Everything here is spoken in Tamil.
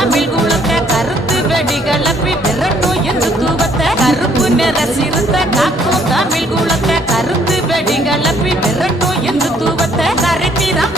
தமிழ் குலத்தை கருத்து வெடி கலப்பி விரட்டும் இந்துத்துவத்தை கருப்பு நிற சிறுத்தை காக்கும் தமிழ் குலத்தை கருத்து வெடி கலப்பி விரட்டும் இந்துத்துவத்தை சரித்திரம்